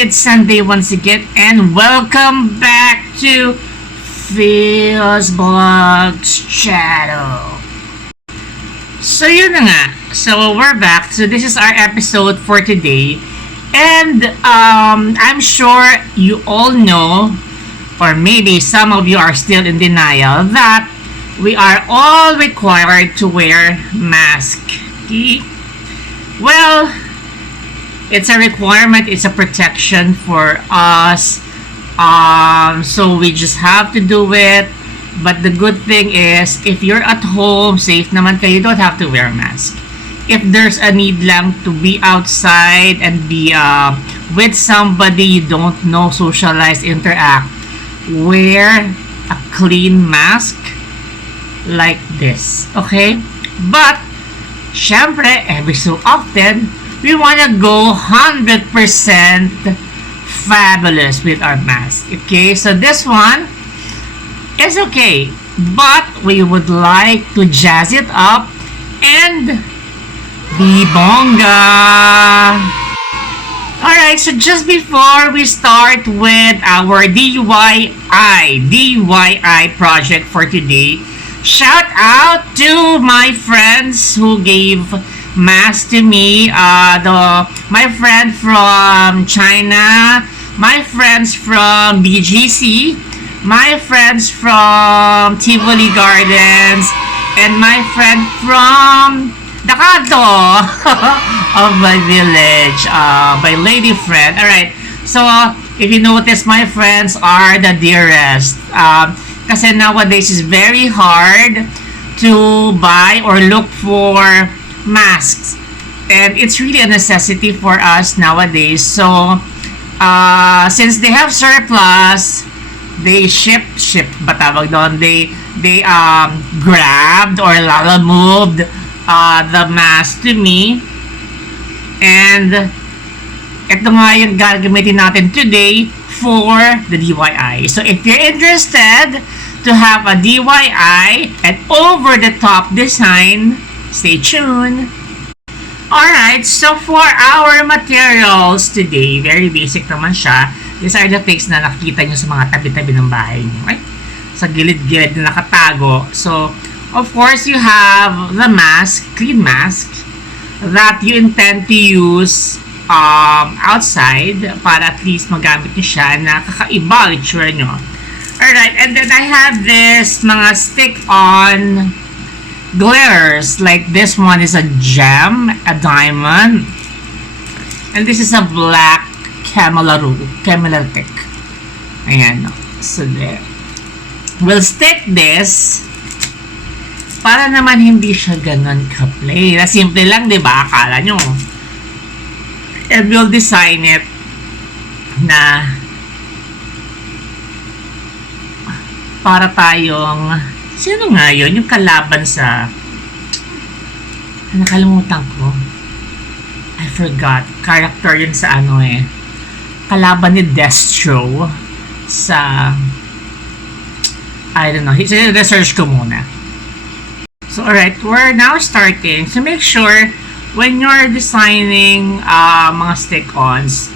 it's Sunday once again, and welcome back to Bldg's channel. So yun na nga, so we're back. So this is our episode for today, and I'm sure you all know, or maybe some of you are still in denial, that we are all required to wear mask. Okay? Well, it's a requirement, it's a protection for us, so we just have to do it. But the good thing is, if you're at home, safe naman kayo, you don't have to wear a mask. If there's a need lang to be outside and be with somebody you don't know, socialize, interact, wear a clean mask like this, okay? But syempre, every so often we wanna go 100% fabulous with our mask. Okay, so this one is okay, but we would like to jazz it up and be bongga. Alright, so just before we start with our DIY project for today, shout out to my friends who gave mask to me, my friend from China, my friends from BGC, my friends from Tivoli Gardens, and my friend from the kanto of my village, my lady friend. Alright, so if you notice, my friends are the dearest, kasi nowadays is very hard to buy or look for masks, and it's really a necessity for us nowadays. So since they have surplus, they ba tawag doon, they grabbed or moved the mask to me, and ito nga yung gagamitin natin today for the DIY. So if you're interested to have a DIY and over the top design, stay tuned. Alright, so for our materials today, very basic naman siya. These are the things na nakikita nyo sa mga tabi-tabi ng bahay nyo, right? Sa gilid-gilid na nakatago. So, of course, you have the mask, clean mask, that you intend to use outside para at least magamit nyo siya na kakaiba itsura nyo. Alright, and then I have this mga stick-on glitters, like this one is a gem, a diamond, and this is a black camelaric. Ayan, so there. We'll stick this para naman hindi siya ganon ka-plain. Simple lang, diba? Akala nyo. And we'll design it na para tayong, sino nga yun? Yung kalaban sa, nakalimutan ko. I forgot. Character yun sa ano eh. Kalaban ni Destro sa, I don't know. Research ko muna. So, alright. We're now starting. So, make sure when you're designing mga stick-ons,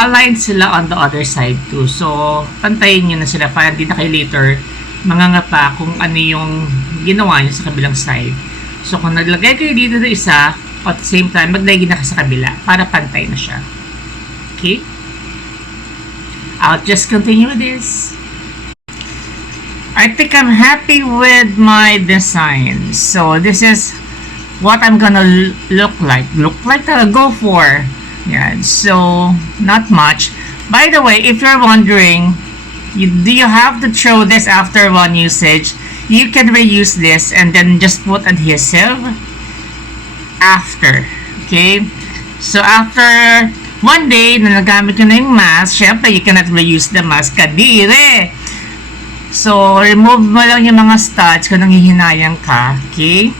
align sila on the other side too. So, pantayin nyo na sila para hindi na kayo later mangangapa kung ano yung ginawa nyo sa kabilang side. So, kung naglagay kayo dito sa isa, at the same time, maglagay na ka sa kabila para pantay na siya. Okay? I'll just continue with this. I think I'm happy with my design. So, this is what I'm gonna look like. Look like that I'll go for. Yeah, so, not much. By the way, if you're wondering, do you have to throw this after one usage? You can reuse this and then just put adhesive after. Okay? So, after one day na nagamit nyo na yung mask, syempre, you cannot reuse the mask. Kadire! So, remove mo lang yung mga studs kung nanghihinayang ka. Okay?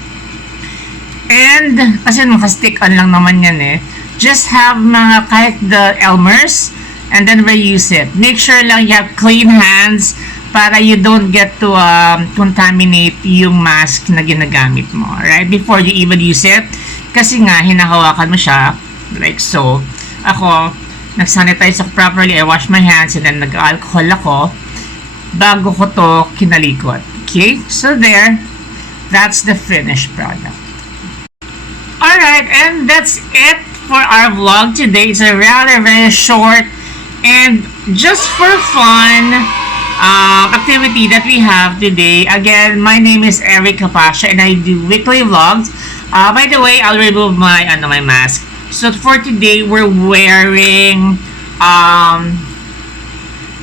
And, kasi naka-stick-on lang naman yan eh. Just have mga kahit the Elmers and then reuse it. Make sure lang you have clean hands para you don't get to contaminate yung mask na ginagamit mo, right? Before you even use it. Kasi nga, hinahawakan mo siya like so. Ako, nag-sanitize ako properly, I wash my hands, and then nag-alcohol ako bago ko to kinalikot. Okay? So there, that's the finished product. Alright, and that's it for our vlog today. It's a rather very short and just for fun activity that we have today. Again, my name is Eric Capacia and I do weekly vlogs. By the way, I'll remove my mask. So for today, we're wearing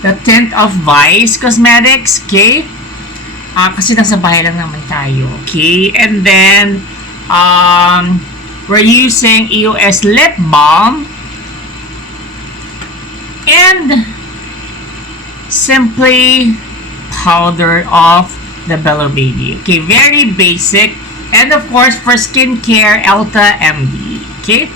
the tint of Vice Cosmetics, okay? Kasi nasa bahay lang naman tayo, okay? And then, we're using EOS Lip Balm and simply powder of the Bldg. Okay, very basic. And of course, for skincare, Elta MD. Okay,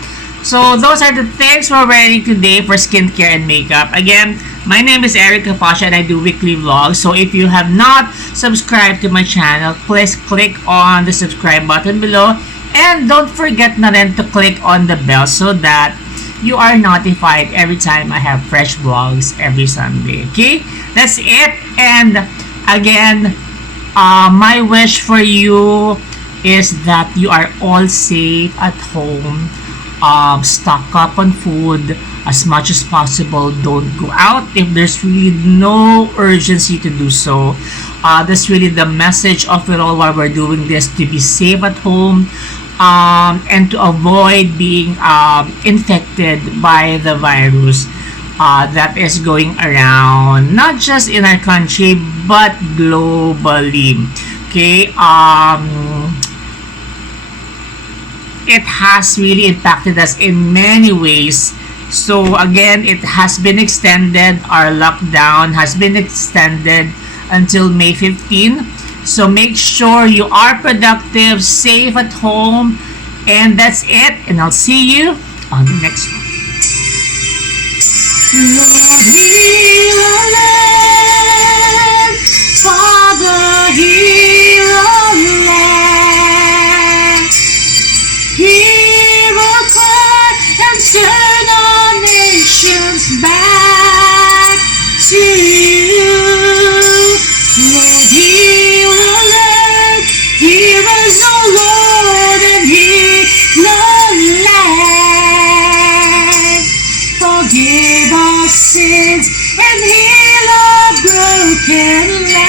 so those are the things we're wearing today for skincare and makeup. Again, my name is Eric Capacia and I do weekly vlogs. So if you have not subscribed to my channel, please click on the subscribe button below. And don't forget na rin to click on the bell so that you are notified every time I have fresh vlogs every Sunday. Okay? That's it. And again, my wish for you is that you are all safe at home. Stock up on food as much as possible. Don't go out if there's really no urgency to do so. That's really the message of it all while we're doing this, to be safe at home. And to avoid being infected by the virus that is going around, not just in our country but globally. Okay, it has really impacted us in many ways. So again, it has been extended. Our lockdown has been extended until May 15. So make sure you are productive, safe at home, and that's it. And I'll see you on the next one. Lord, heal our land. Father, heal our land. Hear our cry and turn our nations back to you. Lord, heal our land. Hear us, O Lord, and heal our land. Forgive our sins and heal our broken land.